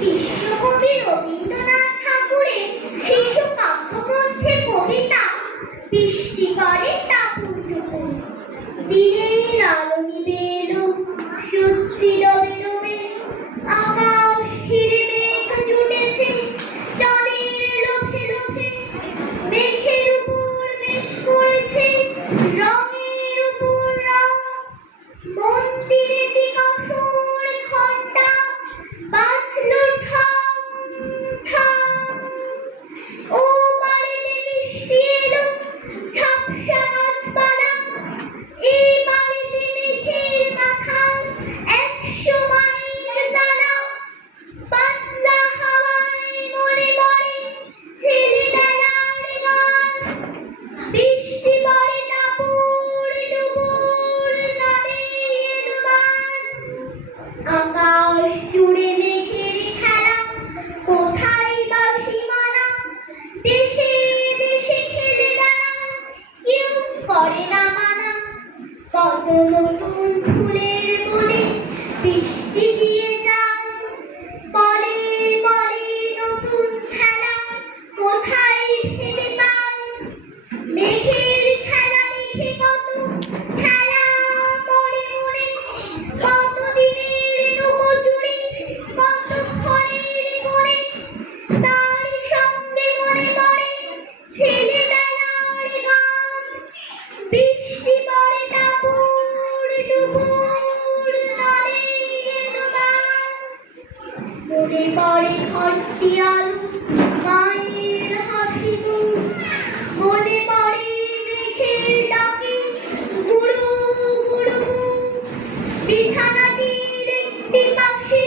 বিশ্বকবি রবীন্দ্রনাথ ঠাকুরের শিশু কাব্যগ্রন্থের কবিতা বৃষ্টি পড়ে টাপুর টুপুর। দিনের আলো নিভে এলো, সূর্যি ডোবে ডোবে, আকাশ ঘিরে মেঘ জুটেছে, চাঁদের লোভে লোভে, মেঘের উপর মেঘ করেছে, রঙের উপর রং। মন্দিরেতে কাঠুর ঘণ্টা বাজলো ঠাং ঠাং। ও বাড়িতে বৃষ্টি এলো, ঝাপসা গাছপালা, এই বাড়িতে মেঘের মাথা, 100 মাইল জ্বালা। পাতলা হাওয়ায় মনে পড়ে ছেলেবেলার গান, বৃষ্টি পড়ে টাপুর টুপুর, নদে এলো বান। আকাশ জুড়ে মেঘের খেলা, কোথায় বা সীমানা, দেশে দেশে খেলে বেড়া, কেউ করে না মানা। কত নতুন ফুলের বনে বৃষ্টি দিয়ে যায়, পলে পলে নতুন খেলা, কোথায় ভেবে পায়। মেঘের খেলা দেখে কত খেলা পড়ে মনে, কত দিনের নৌকোচুরি, কত ঘরের কোণে, তার সঙ্গে মনে পড়ে ছেলেবেলার গান। বৃষ্টি পড়ে টাপুর টুপুর, নদে এলো বান। মনে পড়ে ঘরটি আলো, মায়ের হাসি মুখ, মনে পড়ে মেঘের ডাকে গুরু গুরু মুখ। বিছানাটির একটি পাশে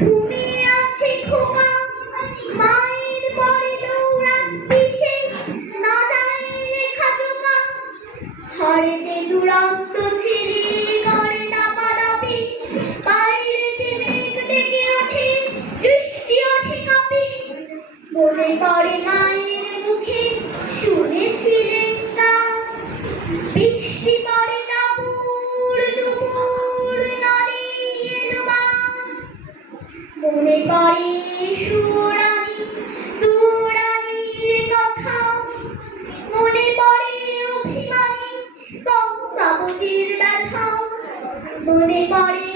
ঘুমিয়ে আছে খোকা, মায়ের পরে দৌড়ান কিসে, না যায় লেখা জোকা। ঘরেতে দুরন্ত ছেলে করে দাপাদাপি, বাইরেতে মেঘ ডেকে ওঠে, বৃষ্টি ওঠে কাঁপি। মনে পড়ে মায়ের মুখে শুনেছিলেন গান, বৃষ্টি পড়ে টাপুর টুপুর, নদে এলো বান। মনে পড়ে সুরানি দুরানির কথা, মনে পড়ে অভিমানী গঙ্গাবতীর ব্যথা, মনে পড়ে